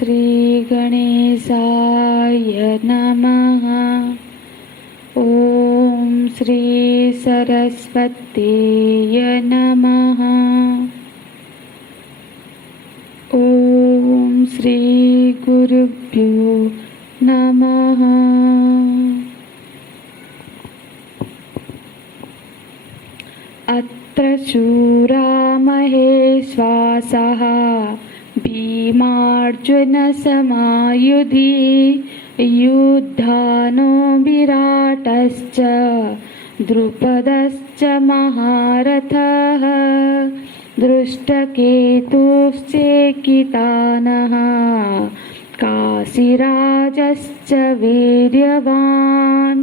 श्री गणेशाय नमः। ओम श्री सरस्वतीय नमः। ओम श्री गुरुभ्यो नमः। अत्र शूरामहे श्वासः भीमार्जुनसमायुधि युद्धानो विराटश्च द्रुपदश्च महारथः दृष्टकेतुश्चेकितानः काशीराजश्च वीर्यवान्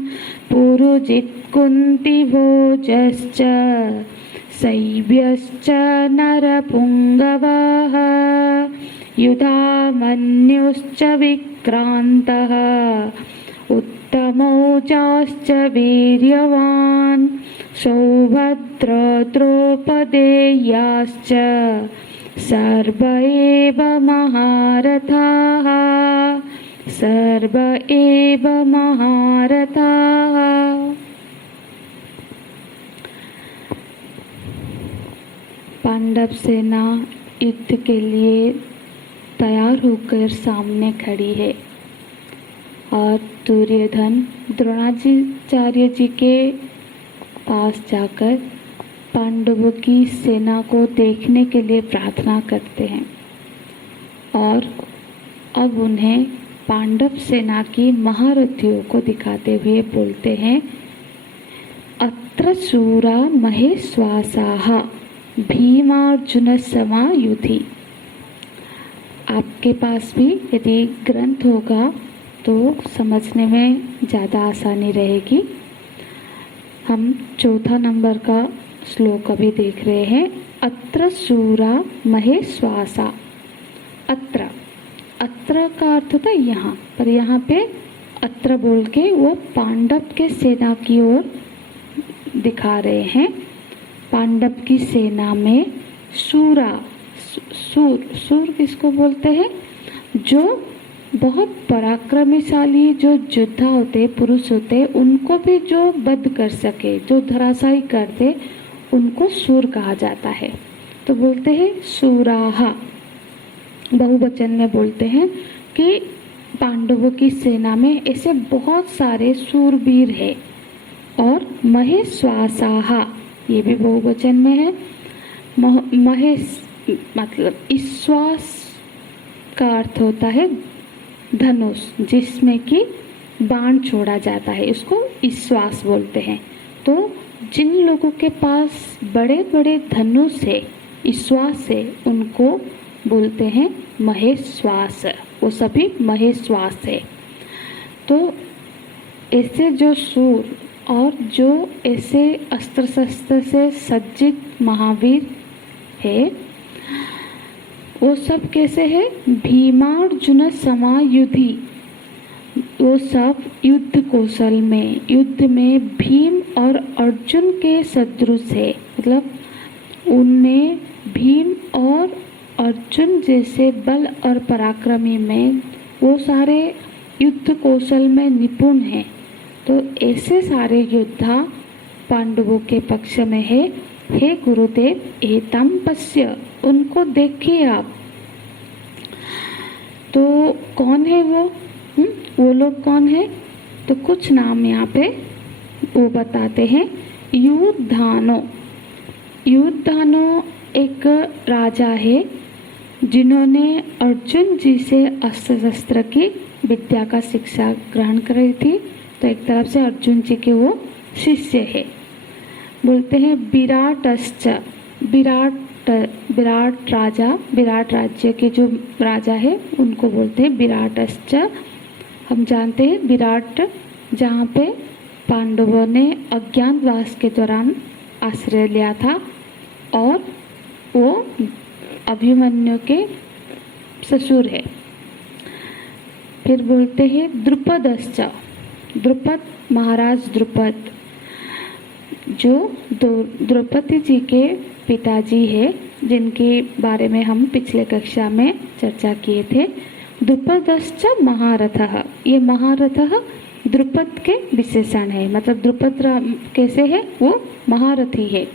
पुरुजित्कुन्तिभोजश्च शैब्यश्च नरपुङ्गवः युधामन्युश्च विक्रान्तः उत्तमौजाश्च वीर्यवान् सौभद्रद्रौपदेयाश्च सर्व एव महारथाः सर्व एव महारथाः। पांडव सेना युद्ध के लिए तैयार होकर सामने खड़ी है और दुर्योधन द्रोणाचार्य जी के पास जाकर पांडवों की सेना को देखने के लिए प्रार्थना करते हैं और अब उन्हें पांडव सेना की महारथियों को दिखाते हुए बोलते हैं, अत्र शूरा महेश्वासाः भीमार्जुन समायुधि। आपके पास भी यदि ग्रंथ होगा तो समझने में ज़्यादा आसानी रहेगी। हम चौथा नंबर का श्लोक अभी देख रहे हैं। अत्र शूरा महेश्वासा। अत्र अत्र का अर्थ होता है यहाँ, पर यहाँ पे अत्र बोल के वो पांडव के सेना की ओर दिखा रहे हैं। पांडव की सेना में शूरा, सूर किसको बोलते हैं? जो बहुत पराक्रमशाली जो योद्धा होते, पुरुष होते, उनको भी जो वध कर सके, जो धराशायी कर दे, उनको सूर कहा जाता है। तो बोलते हैं शूराहा, बहुवचन में बोलते हैं कि पांडवों की सेना में ऐसे बहुत सारे सूरवीर है। और महेश्वासाहा, ये भी बहुवचन में है। महेश मतलब ईश्वास का अर्थ होता है धनुष, जिसमें कि बाण छोड़ा जाता है, इसको ईश्वास बोलते हैं। तो जिन लोगों के पास बड़े बड़े धनुष है, ईश्वास है, उनको बोलते हैं महेश्वास। वो सभी महेश्वास है। तो ऐसे जो सूर और जो ऐसे अस्त्र शस्त्र से सज्जित महावीर है, वो सब कैसे है? भीमार्जुन समायुधि। वो सब युद्ध कौशल में, युद्ध में भीम और अर्जुन के सदृश है। मतलब उनमें भीम और अर्जुन जैसे बल और पराक्रमी में वो सारे युद्ध कौशल में निपुण हैं। तो ऐसे सारे योद्धा पांडवों के पक्ष में है। हे गुरुदेव, एतम पश्य, उनको देखिए आप। तो कौन है वो? वो लोग कौन है? तो कुछ नाम यहाँ पे वो बताते हैं। युद्धानो, युद्धानो एक राजा है जिन्होंने अर्जुन जी से अस्त्र शस्त्र की विद्या का शिक्षा ग्रहण करी थी। तो एक तरफ से अर्जुन जी के वो शिष्य है। बोलते हैं विराटश्च, विराट राजा, विराट राज्य के जो राजा है उनको बोलते हैं विराटश्च। हम जानते हैं विराट जहाँ पे पांडवों ने अज्ञातवास के दौरान आश्रय लिया था और वो अभिमन्यु के ससुर है। फिर बोलते हैं द्रुपदश्च, द्रुपद महाराज द्रुपद जो द्रौपदी जी के पिताजी है, जिनके बारे में हम पिछले कक्षा में चर्चा किए थे, द्रुपदश्च महारथः, ये महारथः द्रुपद के विशेषण है, मतलब द्रुपद कैसे है, वो महारथी है,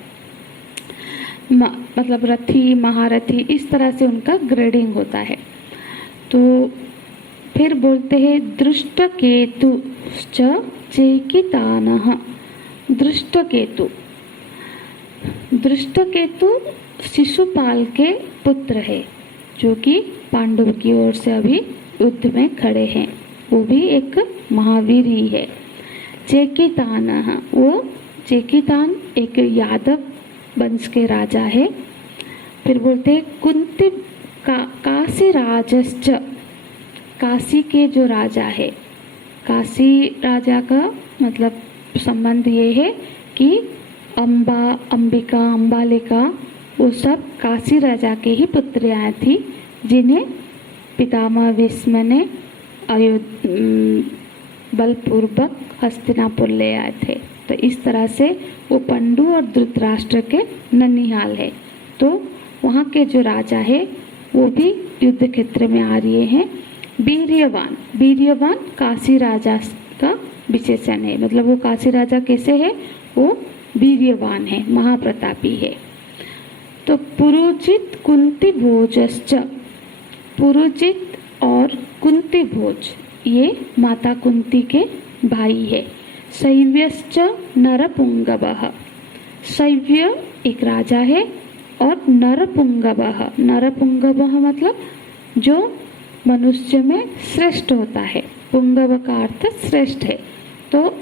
मतलब रथी महारथी इस तरह से उनका ग्रेडिंग होता है। तो फिर बोलते हैं दृष्टकेतुश्च चेकितानः। दृष्टकेतु, दृष्टकेतु शिशुपाल के पुत्र है, जो कि पांडव की ओर से अभी युद्ध में खड़े हैं, वो भी एक महावीर ही है। चेकितानः, वो चेकितान एक यादव वंश के राजा है। फिर बोलते हैं कुंती काशी राजश्च, काशी के जो राजा है, काशी राजा का मतलब संबंध ये है कि अम्बा, अंबिका, अम्बालिका वो सब काशी राजा के ही पुत्रियाँ थी, जिन्हें पितामह भीष्म ने बलपूर्वक हस्तिनापुर ले आए थे। तो इस तरह से वो पंडु और धृतराष्ट्र के ननिहाल है। तो वहाँ के जो राजा है वो भी युद्ध क्षेत्र में आ रहे हैं। वीर्यवान, वीर्यवान काशी राजा का विशेषण है, मतलब वो काशी राजा कैसे है, वो वीर्यवान है, महाप्रतापी है। तो पुरुजित कुंती भोजश्च, पुरुजित और कुंती भोज ये माता कुंती के भाई है। शैव्यश्च नरपुंगवः, शैव्य एक राजा है और नरपुंगवः, नरपुंगवः मतलब जो मनुष्य में श्रेष्ठ होता है, पुंगव का अर्थ श्रेष्ठ है। तो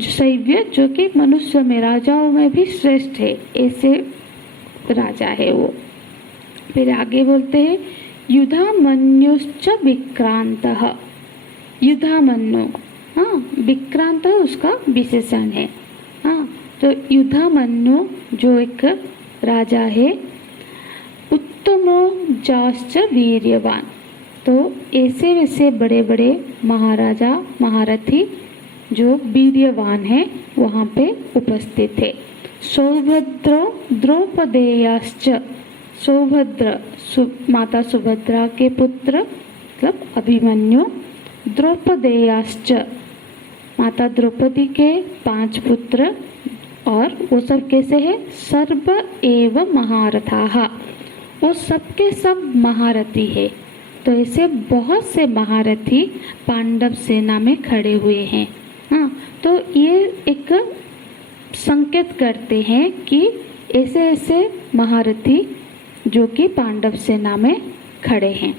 शैव्य जो कि मनुष्य में, राजाओं में भी श्रेष्ठ है, ऐसे राजा है वो। फिर आगे बोलते हैं युधामन्युश्च विक्रांतः, युधामन्यु, हाँ विक्रांत उसका विशेषण है। हाँ, तो युधामन्यु जो एक राजा है। उत्तमो जाश्च वीर्यवान, तो ऐसे वैसे बड़े बड़े महाराजा महारथी जो वीर्यवान हैं वहाँ पे उपस्थित थे। सौभद्र द्रौपदेयाश्च, सौभद्र माता सुभद्रा के पुत्र मतलब अभिमन्यु। द्रौपदेयाश्च माता द्रौपदी के 5 पुत्र, और वो सब कैसे है, सर्व एव महारथाः, वो सबके सब महारथी है। तो ऐसे बहुत से महारथी पांडव सेना में खड़े हुए हैं। हाँ, तो ये एक संकेत करते हैं कि ऐसे ऐसे महारथी जो कि पांडव सेना में खड़े हैं।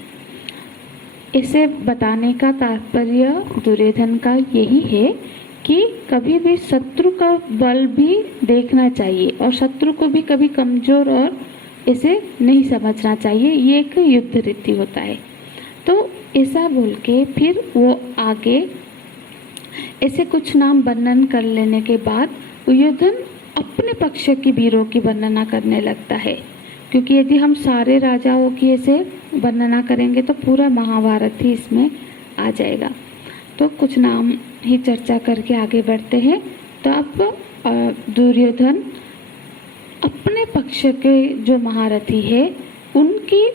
इसे बताने का तात्पर्य दुर्योधन का यही है कि कभी भी शत्रु का बल भी देखना चाहिए और शत्रु को भी कभी कमजोर और इसे नहीं समझना चाहिए, ये एक युद्ध रीति होता है। तो ऐसा बोल के फिर वो आगे ऐसे कुछ नाम वर्णन कर लेने के बाद दुर्योधन अपने पक्ष की वीरों की वर्णना करने लगता है, क्योंकि यदि हम सारे राजाओं की ऐसे वर्णना करेंगे तो पूरा महाभारत ही इसमें आ जाएगा। तो कुछ नाम ही चर्चा करके आगे बढ़ते हैं। तो अब दुर्योधन अपने पक्ष के जो महारथी है उनकी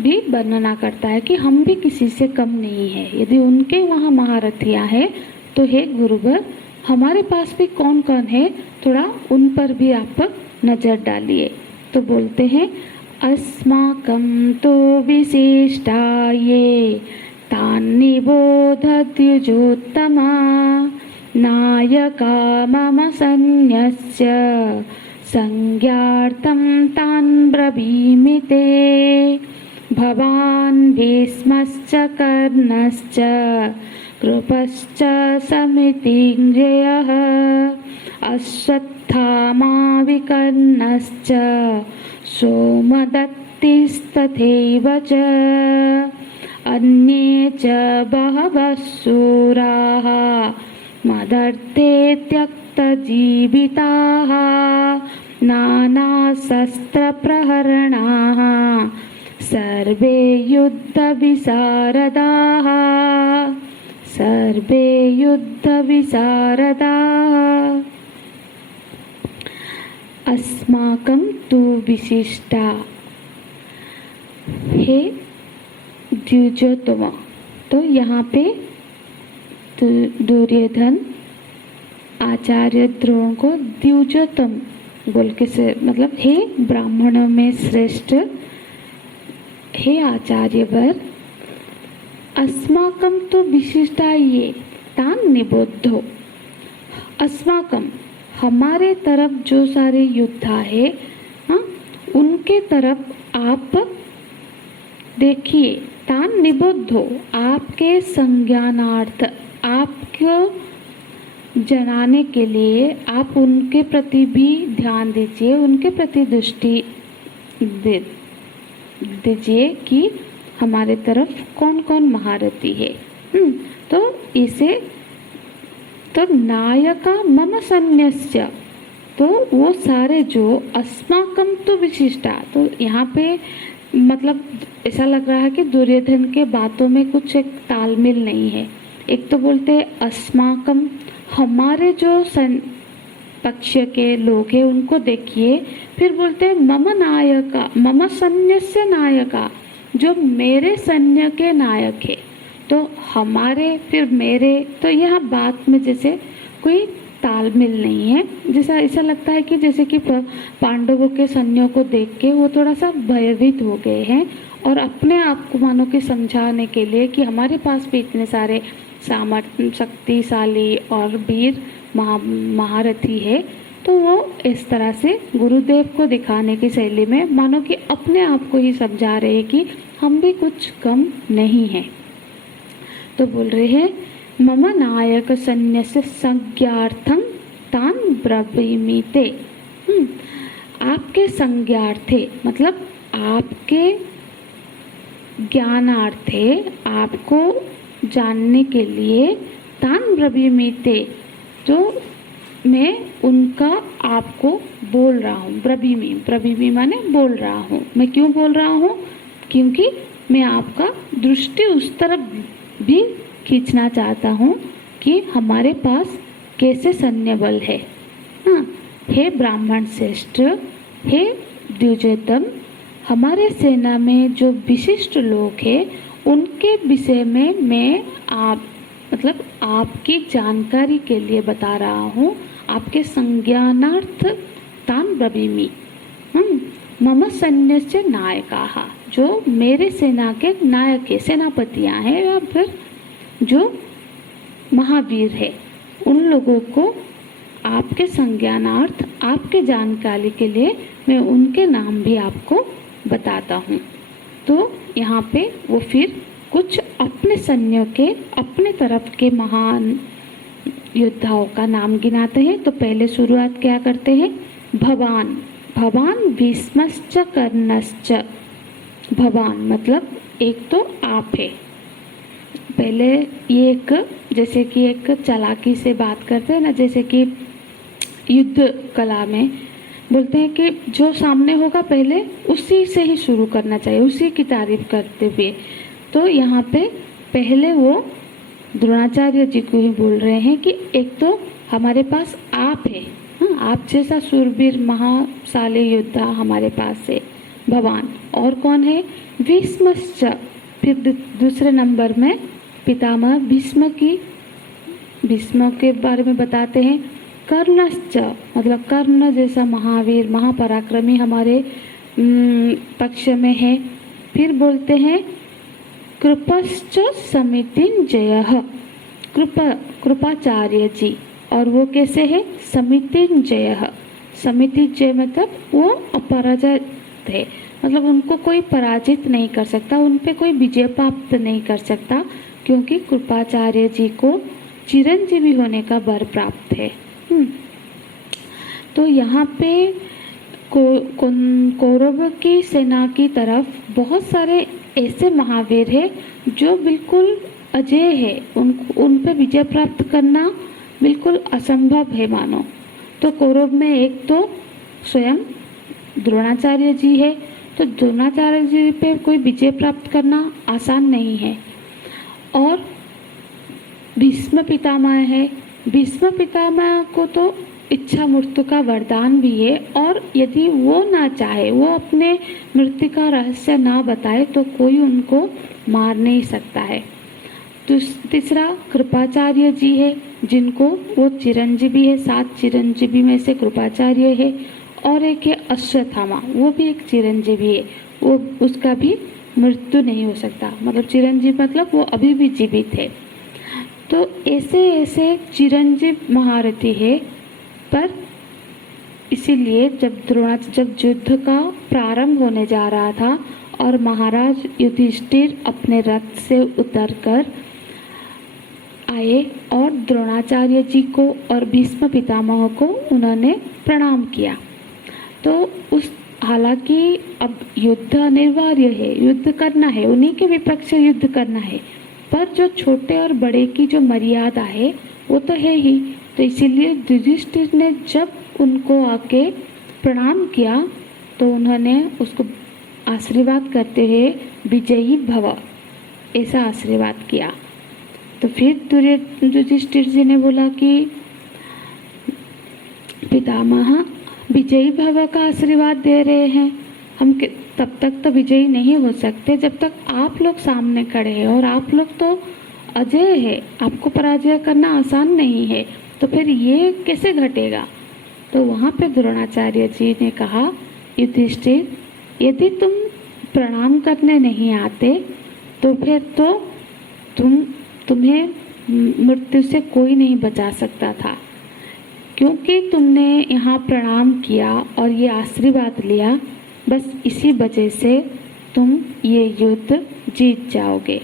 भी वर्णना करता है कि हम भी किसी से कम नहीं है। यदि उनके वहाँ महारथियाँ हैं तो हे गुरुवर, हमारे पास भी कौन कौन है, थोड़ा उन पर भी आप नज़र डालिए। तो बोलते हैं अस्माकं तो विशिष्टा ये तान्निबोधद्विजोत्तमा नायका मम सैन्यस्य संज्ञार्थं तान् ब्रवीमि ते। भवान् भीष्मश्च कर्णश्च कृपश्च समितिञ्जयः अश्वत्थामा विकर्णश्च सोमदत्तिस्तथैव च अन्ये च बहवः शूराः मदर्थे त्यक्तजीविताः नानाशस्त्रप्रहरणाः सर्वे युद्धविशारदाः, सर्वे युद्धविशारदाः। अस्माकं तु विशिष्टा, हे द्विजोत्तम। तो यहाँ पे दुर्योधन आचार्य द्रोण को द्विजोत्तम बोल के से मतलब हे ब्राह्मणों में श्रेष्ठ, हे आचार्यवर, अस्माकं तो विशिष्टा ये तान निबोधो। अस्माकं हमारे तरफ जो सारे योद्धा है, हाँ, उनके तरफ आप देखिए, तान निबोधो, आपके संज्ञानार्थ, आपको जनाने के लिए आप उनके प्रति भी ध्यान दीजिए, उनके प्रति दृष्टि दीजिए कि हमारे तरफ कौन कौन महारथी है। तो इसे तो नायका मम सन्न्यस्य, तो वो सारे जो अस्माकं तो विशिष्टा, तो यहाँ पे मतलब ऐसा लग रहा है कि दुर्योधन के बातों में कुछ एक तालमेल नहीं है। एक तो बोलते हैं अस्माकं, हमारे जो पक्ष के लोग हैं उनको देखिए, फिर बोलते हैं मम नायका, मम सैन्यस्य नायका, जो मेरे सैन्य के नायक है। तो हमारे फिर मेरे, तो यह बात में जैसे कोई तालमेल नहीं है। जैसा ऐसा लगता है कि जैसे कि पांडवों के सैन्यों को देख के वो थोड़ा सा भयभीत हो गए हैं और अपने आप को मानो कि समझाने के लिए कि हमारे पास भी इतने सारे सामर्थ्य, शक्तिशाली और वीर महारथी है। तो वो इस तरह से गुरुदेव को दिखाने की शैली में मानो कि अपने आप को ही समझा रहे हैं कि हम भी कुछ कम नहीं हैं। तो बोल रहे हैं मम नायक सन्न्यस्य संज्ञार्थं तान ब्रवीमीते। आपके संज्ञार्थे मतलब आपके ज्ञानार्थे, आपको जानने के लिए, तान ब्रवीमीते, तो मैं उनका आपको बोल रहा हूँ। ब्रवीमी, ब्रवीमी माने बोल रहा हूँ। मैं क्यों बोल रहा हूँ? क्योंकि मैं आपका दृष्टि उस तरफ भी खींचना चाहता हूँ कि हमारे पास कैसे सैन्य बल है। हाँ, हे ब्राह्मण श्रेष्ठ, हे द्विजोत्तम, हमारे सेना में जो विशिष्ट लोग हैं उनके विषय में मैं मतलब आपकी जानकारी के लिए बता रहा हूँ, आपके संज्ञानार्थ तान ब्रवीमि। मम सैन्यस्य नायकाः, जो मेरे सेना के नायक है, सेनापतियाँ हैं या फिर जो महावीर है, उन लोगों को आपके संज्ञानार्थ, आपके जानकारी के लिए मैं उनके नाम भी आपको बताता हूँ। तो यहाँ पे वो फिर कुछ अपने सैन्यों के, अपने तरफ के महान योद्धाओं का नाम गिनाते हैं। तो पहले शुरुआत क्या करते हैं? भवान, भवान भीष्मश्च कर्णश्च। भवान मतलब एक तो आप है। पहले ये एक जैसे कि एक चालाकी से बात करते हैं ना, जैसे कि युद्ध कला में बोलते हैं कि जो सामने होगा पहले उसी से ही शुरू करना चाहिए, उसी की तारीफ करते हुए। तो यहाँ पे पहले वो द्रोणाचार्य जी को ही बोल रहे हैं कि एक तो हमारे पास आप है, हाँ, आप जैसा शूरवीर महाशाली योद्धा हमारे पास है, भगवान। और कौन है? भीष्मश्च। फिर दूसरे नंबर में पितामह भीष्म की, भीष्म के बारे में बताते हैं। कर्णश्च मतलब कर्ण जैसा महावीर महापराक्रमी हमारे पक्ष में है। फिर बोलते हैं कृपश्च समितिंजयः, कृपाचार्य जी, और वो कैसे है? समितिंजयः। समितिंजय मतलब वो अपराजित है, मतलब उनको कोई पराजित नहीं कर सकता, उन पे कोई विजय प्राप्त नहीं कर सकता, क्योंकि कृपाचार्य जी को चिरंजीवी होने का वर प्राप्त है। तो यहाँ पे कौरव की सेना की तरफ बहुत सारे ऐसे महावीर हैं जो बिल्कुल अजेय है, उन पे विजय प्राप्त करना बिल्कुल असंभव है मानो। तो कौरव में एक तो स्वयं द्रोणाचार्य जी है, तो द्रोणाचार्य जी पे कोई विजय प्राप्त करना आसान नहीं है। और भीष्म पितामह है, भीष्म पितामह को तो इच्छा मृत्यु का वरदान भी है, और यदि वो ना चाहे, वो अपने मृत्यु का रहस्य ना बताए, तो कोई उनको मार नहीं सकता है। तीसरा कृपाचार्य जी है, जिनको वो चिरंजीवी है, 7 चिरंजीवी में से कृपाचार्य है। और एक है अश्वत्थामा, वो भी एक चिरंजीवी है, वो उसका भी मृत्यु नहीं हो सकता, मतलब चिरंजीव मतलब वो अभी भी जीवित है। तो ऐसे ऐसे चिरंजीव महारथी है। पर इसीलिए जब युद्ध का प्रारंभ होने जा रहा था और महाराज युधिष्ठिर अपने रथ से उतरकर आए और द्रोणाचार्य जी को और भीष्म पितामह को उन्होंने प्रणाम किया, तो उस हालांकि अब युद्ध अनिवार्य है, युद्ध करना है, उन्हीं के विपक्ष से युद्ध करना है, पर जो छोटे और बड़े की जो मर्यादा है वो तो है ही। तो इसीलिए युधिष्ठिर ने जब उनको आके प्रणाम किया तो उन्होंने उसको आशीर्वाद करते हुए विजयी भव ऐसा आशीर्वाद किया। तो फिर युधिष्ठिर जी ने बोला कि पितामह विजयी भव का आशीर्वाद दे रहे हैं, हम तब तक तो विजयी नहीं हो सकते जब तक आप लोग सामने खड़े हैं, और आप लोग तो अजय है, आपको पराजय करना आसान नहीं है, तो फिर ये कैसे घटेगा। तो वहाँ पे द्रोणाचार्य जी ने कहा, युधिष्ठिर यदि तुम प्रणाम करने नहीं आते तो फिर तो तुम्हें मृत्यु से कोई नहीं बचा सकता था, क्योंकि तुमने यहाँ प्रणाम किया और ये आशीर्वाद लिया, बस इसी वजह से तुम ये युद्ध जीत जाओगे।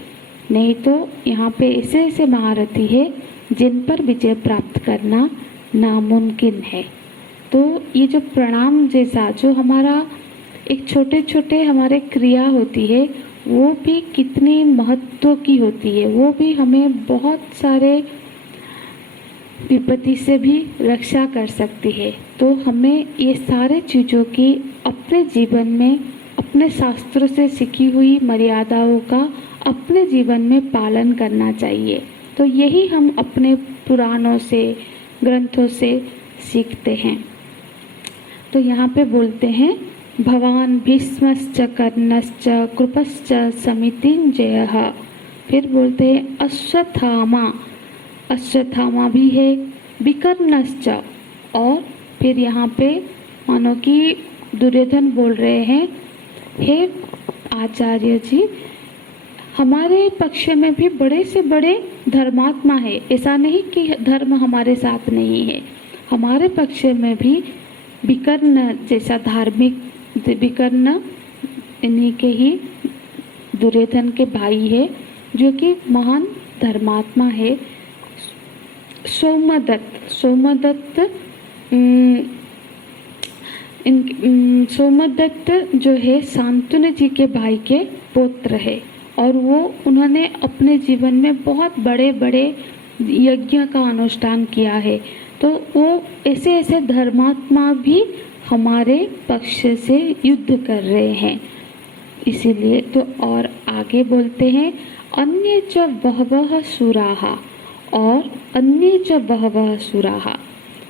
नहीं तो यहाँ पे ऐसे ऐसे महारथी है जिन पर विजय प्राप्त करना नामुमकिन है। तो ये जो प्रणाम जैसा जो हमारा एक छोटे छोटे हमारे क्रिया होती है, वो भी कितनी महत्व की होती है, वो भी हमें बहुत सारे विपत्ति से भी रक्षा कर सकती है। तो हमें ये सारे चीज़ों की अपने जीवन में, अपने शास्त्रों से सीखी हुई मर्यादाओं का अपने जीवन में पालन करना चाहिए। तो यही हम अपने पुराणों से, ग्रंथों से सीखते हैं। तो यहाँ पे बोलते हैं, भवान भीष्मश्च कर्णश्च कृपश्च समितिञ्जयः। फिर बोलते हैं अश्वत्थामा, अश्वत्थामा भी है, विकर्णश्च। और फिर यहाँ पे मानो कि दुर्योधन बोल रहे हैं, हे आचार्य जी, हमारे पक्ष में भी बड़े से बड़े धर्मात्मा है, ऐसा नहीं कि धर्म हमारे साथ नहीं है, हमारे पक्ष में भी विकर्ण जैसा धार्मिक, विकर्ण इन्हीं के ही दुर्योधन के भाई है, जो कि महान धर्मात्मा है। सोमदत्त, सोमदत्त जो है शांतनु जी के भाई के पुत्र है, और वो उन्होंने अपने जीवन में बहुत बड़े बड़े यज्ञ का अनुष्ठान किया है। तो वो ऐसे ऐसे धर्मात्मा भी हमारे पक्ष से युद्ध कर रहे हैं। इसीलिए तो और आगे बोलते हैं, अन्य च बहवः सुराः, और अन्य च बहवः सुराः,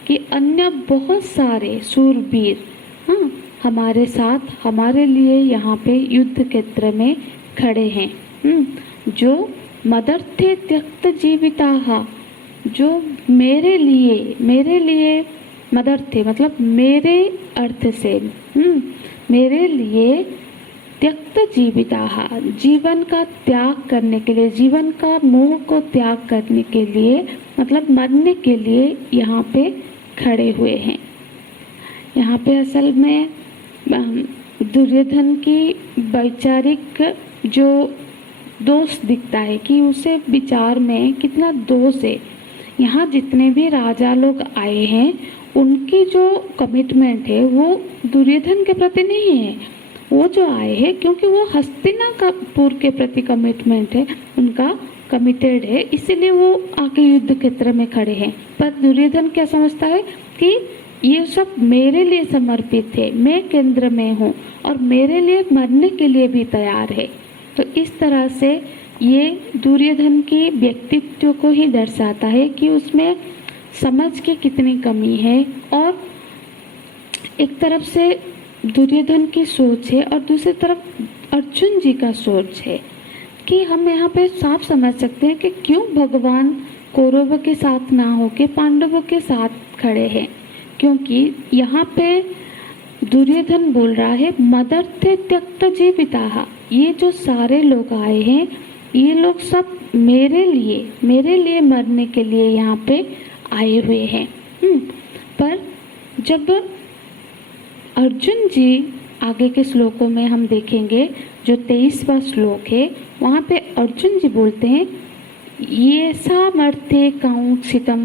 कि अन्य बहुत सारे सूरवीर हाँ हमारे साथ, हमारे लिए यहाँ पे युद्ध क्षेत्र में खड़े हैं। जो मदर्थे त्यक्त जीविताः, जो मेरे लिए मदर्थे मतलब मेरे अर्थ से मेरे लिए त्यक्त जीविताः, जीवन का त्याग करने के लिए, जीवन का मोह को त्याग करने के लिए, मतलब मरने के लिए यहाँ पे खड़े हुए हैं। यहाँ पे असल में दुर्योधन की वैचारिक जो दोष दिखता है कि उसे विचार में कितना दोष है। यहाँ जितने भी राजा लोग आए हैं, उनकी जो कमिटमेंट है वो दुर्योधन के प्रति नहीं है। वो जो आए हैं क्योंकि वो हस्तिनापुर के प्रति कमिटमेंट है, उनका कमिटेड है, इसीलिए वो आके युद्ध क्षेत्र में खड़े हैं। पर दुर्योधन क्या समझता है कि ये सब मेरे लिए समर्पित है, मैं केंद्र में हूँ और मेरे लिए मरने के लिए भी तैयार है। तो इस तरह से ये दुर्योधन की व्यक्तित्व को ही दर्शाता है कि उसमें समझ की कितनी कमी है। और एक तरफ से दुर्योधन की सोच है और दूसरी तरफ अर्जुन जी का सोच है कि हम यहाँ पे साफ समझ सकते हैं कि क्यों भगवान कौरवों के साथ ना होके पांडवों के साथ खड़े हैं। क्योंकि यहाँ पे दुर्योधन बोल रहा है मदर्थे त्यक्त जीविता, ये जो सारे लोग आए हैं ये लोग सब मेरे लिए मरने के लिए यहाँ पे आए हुए हैं। पर जब अर्जुन जी आगे के श्लोकों में हम देखेंगे, जो 23वां श्लोक है वहाँ पे अर्जुन जी बोलते हैं ये सामर्थ्य कांक्षितम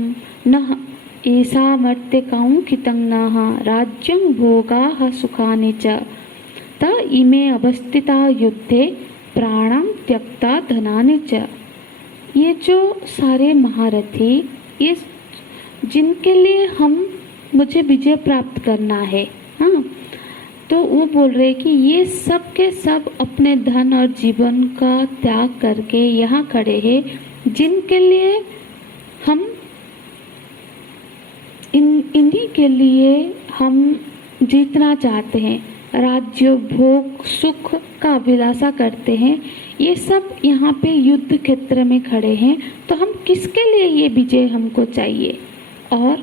नः, ऐसा मर्त्य कांक्षितं नः राज्यं भोगाः सुखानि च त इमे अवस्थिता युद्धे प्राणं त्यक्ता धनानि च। ये जो सारे महारथी, ये जिनके लिए मुझे विजय प्राप्त करना है, हाँ, तो वो बोल रहे कि ये सब के सब अपने धन और जीवन का त्याग करके यहाँ खड़े हैं, जिनके लिए हम इन्हीं के लिए हम जीतना चाहते हैं, राज्य भोग सुख का अभिलाषा करते हैं। ये सब यहाँ पे युद्ध क्षेत्र में खड़े हैं, तो हम किसके लिए ये विजय हमको चाहिए। और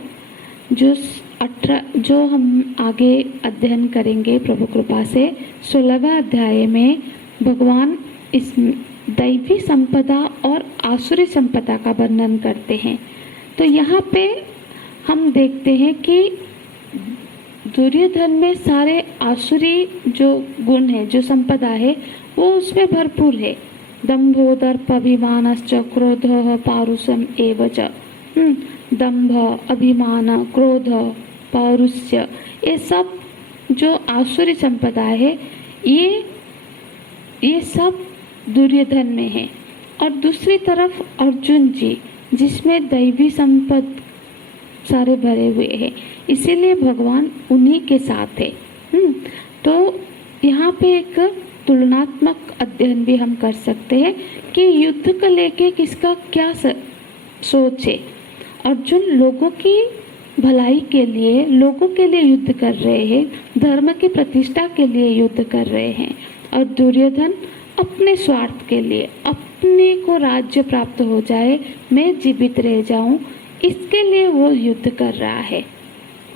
जो हम आगे अध्ययन करेंगे प्रभु कृपा से 16वें अध्याय में भगवान इस दैवी संपदा और आसुरी संपदा का वर्णन करते हैं। तो यहाँ पे हम देखते हैं कि दुर्योधन में सारे आसुरी जो गुण है, जो संपदा है, वो उसमें भरपूर है। दंभो दर्प अभिमानश्च क्रोधः पारुषम एव च। दंभ, अभिमान, क्रोध, पौरुष्य, ये सब जो आसुरी संपदा है ये सब दुर्योधन में है। और दूसरी तरफ अर्जुन जी, जिसमें दैवी संपद सारे भरे हुए हैं, इसीलिए भगवान उन्हीं के साथ है। तो यहाँ पे एक तुलनात्मक अध्ययन भी हम कर सकते हैं कि युद्ध को लेके किसका क्या सोच है। अर्जुन लोगों की भलाई के लिए, लोगों के लिए युद्ध कर रहे हैं, धर्म की प्रतिष्ठा के लिए युद्ध कर रहे हैं। और दुर्योधन अपने स्वार्थ के लिए, अपने को राज्य प्राप्त हो जाए, मैं जीवित रह जाऊं, इसके लिए वो युद्ध कर रहा है।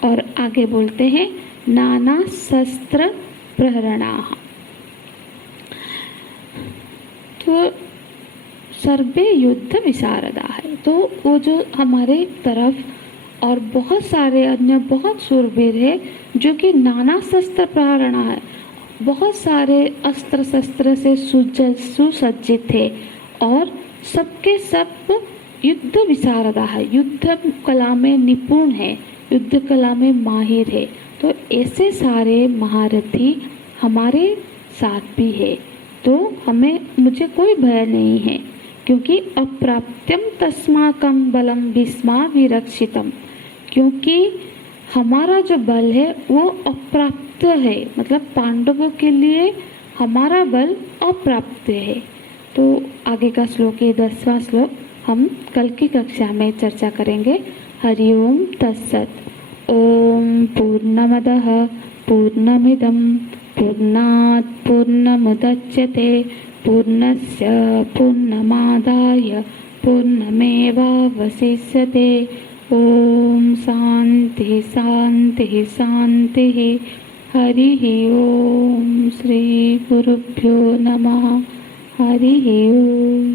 और आगे बोलते हैं नाना शस्त्र प्रहरणाः, तो सर्वे युद्ध विशारदा है। तो वो जो हमारे तरफ और बहुत सारे अन्य बहुत शूरवीर है जो कि नाना शस्त्र प्रहरण है, बहुत सारे अस्त्र शस्त्र से सुसज्जित थे और सबके सब युद्ध विशारदा है, युद्ध कला में निपुण है, युद्ध कला में माहिर है। तो ऐसे सारे महारथी हमारे साथ भी है, तो मुझे कोई भय नहीं है, क्योंकि अप्राप्त्यम तस्माकं बलम भीष्मा विरक्षितम। क्योंकि हमारा जो बल है वो अप्राप्त है, मतलब पांडवों के लिए हमारा बल अप्राप्त है। तो आगे का श्लोक है 10वां श्लोक, हम कल की कक्षा में चर्चा करेंगे। हरि ओम तत्सत। ओम पूर्णमदः पूर्णमिदं पूर्णात् पूर्णमुदच्यते पूर्णस्य पूर्णमादाय पूर्णमेवावशिष्यते। ओम शांति शांति शांति। हरिः ओम। श्री गुरुभ्यो नमः। हरिः ओम।